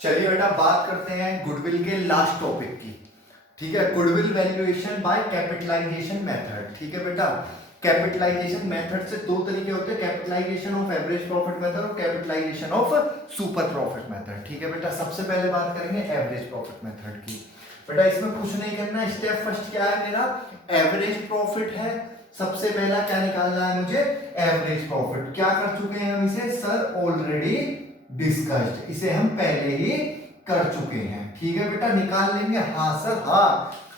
चलिए बेटा बात करते हैं गुडविल के लास्ट टॉपिक की। ठीक है, goodwill valuation by capitalisation method. ठीक है बेटा, कैपिटलाइजेशन मेथड से दो तरीके होते हैं, capitalisation of average profit method और capitalisation of super profit method. ठीक है बेटा, सबसे पहले बात करेंगे एवरेज प्रॉफिट मेथड की। बेटा इसमें कुछ नहीं करना है, स्टेप फर्स्ट क्या है मेरा, एवरेज प्रॉफिट है। सबसे पहला क्या निकालना है मुझे, एवरेज प्रॉफिट। क्या कर चुके हैं हम इसे, सर ऑलरेडी डिस्कस्ड, इसे हम पहले ही कर चुके हैं। ठीक है बेटा, निकाल लेंगे। हाँ सर हाँ,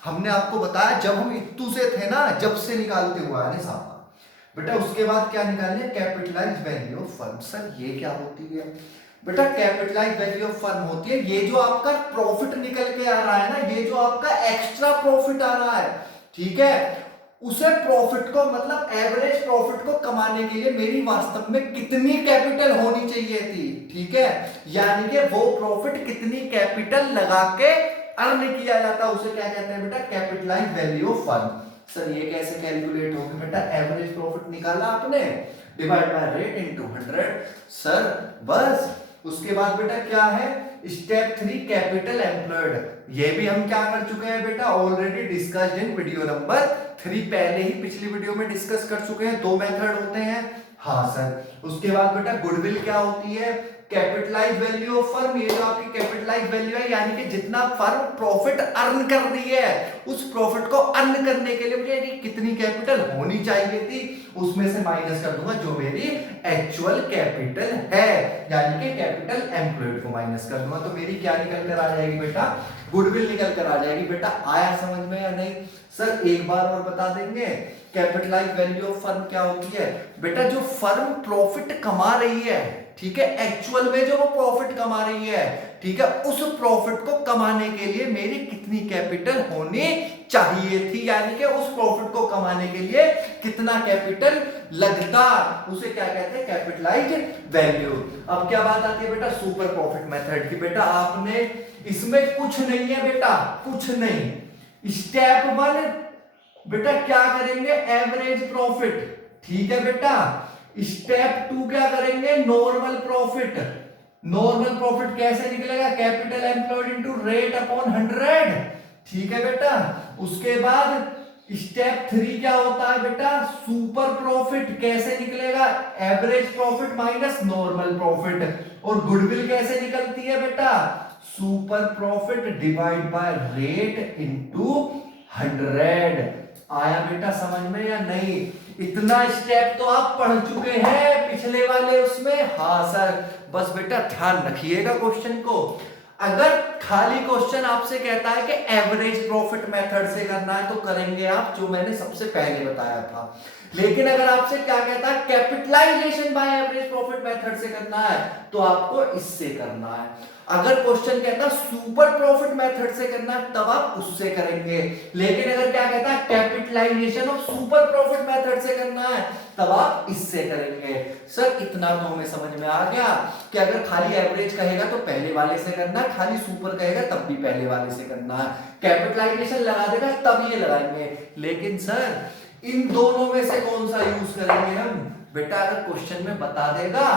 हमने आपको बताया जब हम इत्तू से थे ना, जब से निकालते हुआ है साहब। बेटा उसके बाद क्या निकालने, capitalise value of firm. Sir ये क्या होती है बेटा, कैपिटलाइज वैल्यू ऑफ फर्म होती है ये जो आपका प्रॉफिट निकल के आ रहा है ना, ये जो आपका एक्स्ट्रा प्रॉफिट आ रहा है, ठीक है, उसे प्रॉफिट को मतलब एवरेज प्रॉफिट को कमाने के लिए मेरी वास्तव में कितनी कैपिटल होनी चाहिए थी। ठीक है, यानी कि वो प्रॉफिट कितनी कैपिटल लगा के अर्न किया जाता, उसे क्या कहते हैं बेटा, capitalise value of firm. Sir ये कैसे कैलकुलेट होगी बेटा, एवरेज प्रॉफिट निकाला आपने, divide by rate into 100। Sir बस उसके बाद बेटा क्या है, स्टेप 3 कैपिटल एम्प्लॉयड। ये भी हम क्या कर चुके हैं बेटा, already discussed in video number 3, पहले ही पिछली वीडियो में डिस्कस कर चुके हैं। दो मेथड होते हैं। हाँ सर, उसके बाद बेटा गुडविल क्या होती है, कैपिटलाइज वैल्यू ऑफ फर्म। ये जो आपकी कैपिटलाइज वैल्यू है, यानी कि जितना फर्म प्रॉफिट अर्न कर रही है, उस प्रॉफिट को अर्न करने के लिए मुझे कितनी कैपिटल होनी चाहिए थी, उसमें से माइनस कर दूंगा जो मेरी एक्चुअल कैपिटल है, यानी कि कैपिटल एम्प्लॉयड को माइनस कर दूंगा। तो मेरी क्या निकल कर आ जाएगी बेटा, गुडविल निकल कर आ जाएगी। बेटा आया समझ में या नहीं? सर एक बार और बता देंगे, कैपिटलाइज वैल्यू ऑफ फर्म क्या होती है बेटा, जो फर्म प्रॉफिट कमा रही है, ठीक है, एक्चुअल में जो वो प्रॉफिट कमा रही है, ठीक है, उस प्रॉफिट को कमाने के लिए मेरी कितनी कैपिटल होनी चाहिए थी, यानी कि उस प्रॉफिट को कमाने के लिए कितना कैपिटल लगता, उसे क्या कहते हैं, कैपिटलाइज वैल्यू। अब क्या बात आती है बेटा सुपर प्रॉफिट मेथड की। बेटा आपने इसमें कुछ नहीं है बेटा, कुछ नहीं। स्टेप 1 बेटा क्या करेंगे, एवरेज प्रॉफिट। ठीक है बेटा, स्टेप 2 क्या करेंगे, नॉर्मल प्रॉफिट। नॉर्मल प्रॉफिट कैसे निकलेगा, capital employed into rate upon 100। ठीक है बेटा, उसके बाद स्टेप 3 क्या होता है बेटा, सुपर प्रॉफिट। कैसे निकलेगा, average profit minus normal profit. और गुडविल कैसे निकलती है बेटा, super profit divide by rate into 100। आया बेटा समझ में या नहीं? इतना स्टेप तो आप पढ़ चुके हैं पिछले वाले उसमें। हाँ सर, बस बेटा ध्यान रखिएगा क्वेश्चन को। अगर खाली क्वेश्चन आपसे कहता है कि एवरेज प्रॉफिट मेथड से करना है, तो करेंगे आप जो मैंने सबसे पहले बताया था। लेकिन अगर आपसे क्या कहता है, capitalisation by average profit method से करना है, तो आपको इससे करना है। अगर क्वेश्चन कहता है सुपर प्रॉफिट मेथड से करना है, तब आप उससे करेंगे। लेकिन अगर क्या कहता है, capitalisation of super profit method से करना है, तब आप इससे करेंगे। सर इतना तो हमें समझ में आ गया कि अगर खाली एवरेज कहेगा तो पहले वाले से करना है, खाली सुपर कहेगा तब भी पहले वाले से करना है, कैपिटलाइजेशन लगा देगा तब ये लगाएंगे। लेकिन सर इन दोनों में से कौन सा यूज करेंगे हम? बेटा अगर क्वेश्चन में बता देगा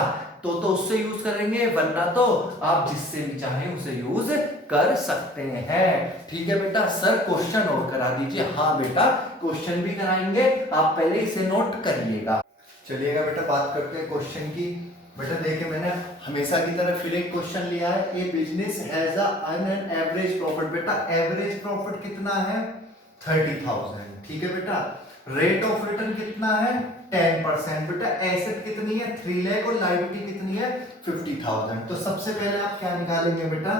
तो उससे यूज करेंगे, वरना तो आप जिससे भी चाहें उसे यूज कर सकते हैं। ठीक है बेटा, सर क्वेश्चन और करा दीजिए। हाँ बेटा क्वेश्चन भी कराएंगे, आप पहले इसे नोट करिएगा। चलिएगा बेटा बात करते हैं क्वेश्चन की। बेटा देखिए मैंने हमेशा की तरह फिर एक क्वेश्चन लिया है, a business has an average profit. बेटा एवरेज प्रॉफिट कितना है, 30,000। ठीक है बेटा, रेट ऑफ रिटर्न कितना है, 10%। बेटा एसेट कितनी है, 3 लाख, और लायबिलिटी कितनी है, 50,000। तो सबसे पहले आप क्या निकालेंगे बेटा,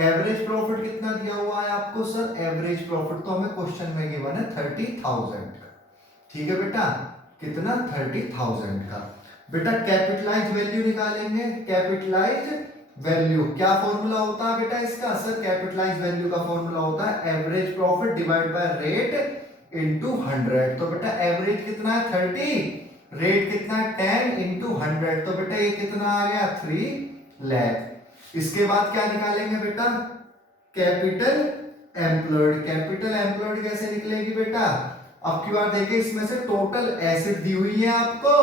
एवरेज प्रॉफिट कितना दिया हुआ है आपको? सर एवरेज प्रॉफिट तो हमें क्वेश्चन में गिवन है 30,000 का। ठीक है बेटा, कितना, 30,000 का। बेटा कैपिटलाइज वैल्यू निकालेंगे, कैपिटलाइज वैल्यू क्या फॉर्मूला होता है बेटा इसका? सर कैपिटलाइज वैल्यू का फॉर्मूला होता है average profit divide by rate into 100। तो बेटा एवरेज कितना है, 30, रेट कितना है, 10 इनटू 100। तो बेटा ये कितना आ गया, 3 लाख। इसके बाद क्या निकालेंगे बेटा, कैपिटल एम्प्लॉयड। कैपिटल एम्प्लॉयड कैसे निकलेगी बेटा? अब की बार देखिए, इसमें से टोटल एसेट दी हुई है आपको,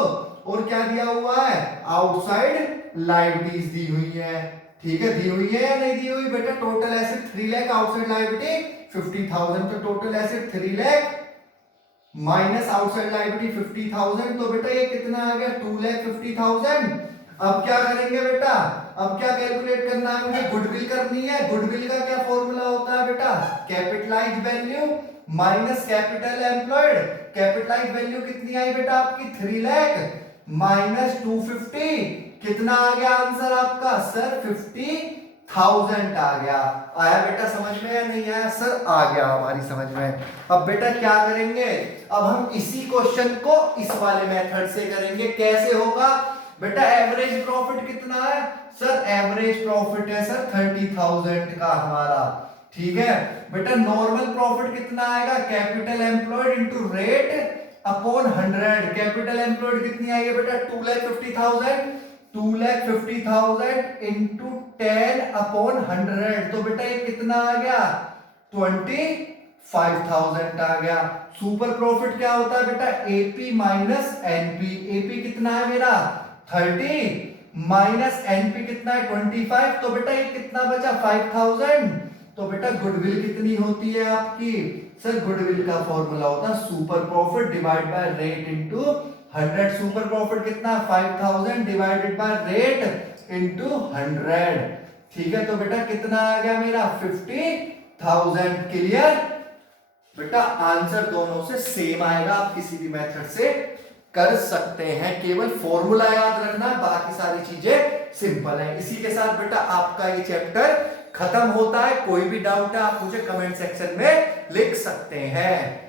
और क्या दिया हुआ है, आउटसाइड लायबिलिटीज दी हुई है। ठीक है, दी हुई है या नहीं दी हुई बेटा? Total asset 3 lakh, outside liability 50,000, तो total asset 3 lakh minus outside liability 50,000, तो बेटा ये कितना आ गया? 2,50,000। अब क्या करेंगे बेटा? अब क्या कैलकुलेट करना है मुझे? गुडविल करनी है। गुडविल का क्या फॉर्मूला होता है बेटा? Capitalised value minus capital employed. Capitalised value कितनी आई बेटा आपकी? 3 लाख माइनस 250, कितना आ गया आंसर आपका? सर 50,000 आ गया। आया बेटा समझ में या नहीं आया? सर आ गया हमारी समझ में। अब बेटा क्या करेंगे? अब हम इसी क्वेश्चन को इस वाले मेथड से करेंगे। कैसे होगा बेटा? एवरेज प्रॉफिट कितना है? सर एवरेज प्रॉफिट है सर 30,000 का हमारा। ठीक है बेटा, नॉर्मल प्रॉफिट कितना आएगा? Capital employed into rate upon 100। Capital employed कितनी आएगी बेटा? 2,50,000। 2,50,000 इंटू 10 अपॉन 100, तो बेटा ये कितना आ गया? 25,000 आ गया। सुपर प्रॉफिट क्या होता है बेटा? AP minus NP. एपी कितना है मेरा? 30 माइनस एनपी कितना है? 25, तो बेटा ये कितना बचा? 5,000। तो बेटा गुडविल कितनी होती है आपकी? सर गुडविल का फॉर्मूला होता है super profit divide by rate into 100। Super profit कितना? 5,000 डिवाइडेड बाय रेट इनटू 100। ठीक है, तो बेटा कितना आ गया मेरा? 50,000। क्लियर बेटा? आंसर दोनों से सेम आएगा, आप किसी भी मेथड से कर सकते हैं, केवल फॉर्मूला याद रखना, बाकी सारी चीजें सिंपल है। इसी के साथ बेटा आपका ये चैप्टर खत्म होता है। कोई भी डाउट है आप मुझे कमेंट सेक्शन में लिख सकते हैं।